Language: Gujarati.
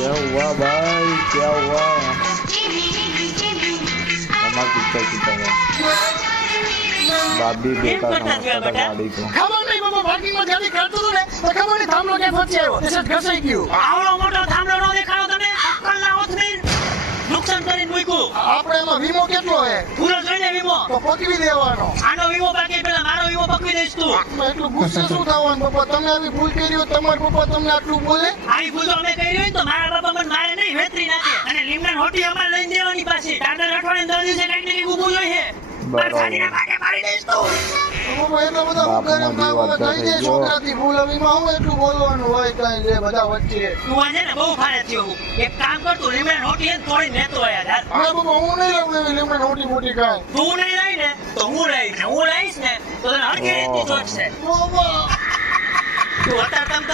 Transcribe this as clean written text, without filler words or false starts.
क्या हुआ भाई, क्या हुआ? हमारा पिक्चर खींचा है भाभी बेटा समझता गाड़ी को। ખબર નહીં બાબા પાર્કિંગ માં ગાડી કાઢતો હતો ને તો ખબર નહીં થાંભલો કે ફસી આવ્યો તે ઘસાઈ ગયો આવડો મોટો થાંભલો નો દેખાડો તને અક્કલ ના હોત નહીં નુકસાન કરીને મૂક્યું આપણે એમાં વીમો કેટલો હે પૂરો જોઈને વીમો તો પકવી દેવાનો આનો વીમો બાકી પેલા મારો વીમો પકવી દઈશ તું એટલું ગુસ્સે શું થવાનું બાપા તમે આવી ભૂલ કરી હોય તમારા પપ્પા તમને આટલું બોલે આવી ભૂલો અમે કરી હોય તો મારા બાપા મને મારે નહીં વેતરી નાખે અને લીમડા હોટી અમારે લઈને દેવાની પાછી ટાટા અઠવાડિયે 10 દિવસે કઈક ને કઈક ઊભું જોઈએ બરાબર. મારી દઈશ તું બાપા એટલા બધા ગરમ થાય બાબા થઈ જાય છોકરાથી ભૂલ હવીમાં હું એટલું બોલવાનું હોય કાંઈ લે બધા વચ્ચે તું આજે ને બહુ ફારે થયો હું એક કામ કર તું લીમડા હોટી થોડી નેતો આયા યાર હા બાપા હું નહીં લઉં એવી લીમડા મોટી મોટી કાંઈ તું નહીં લઈ ને તો હું લઈશ ને હું લઈશ ને તો તને હરખી રીતની ચોટશે બાબા તું અત્યારે તમ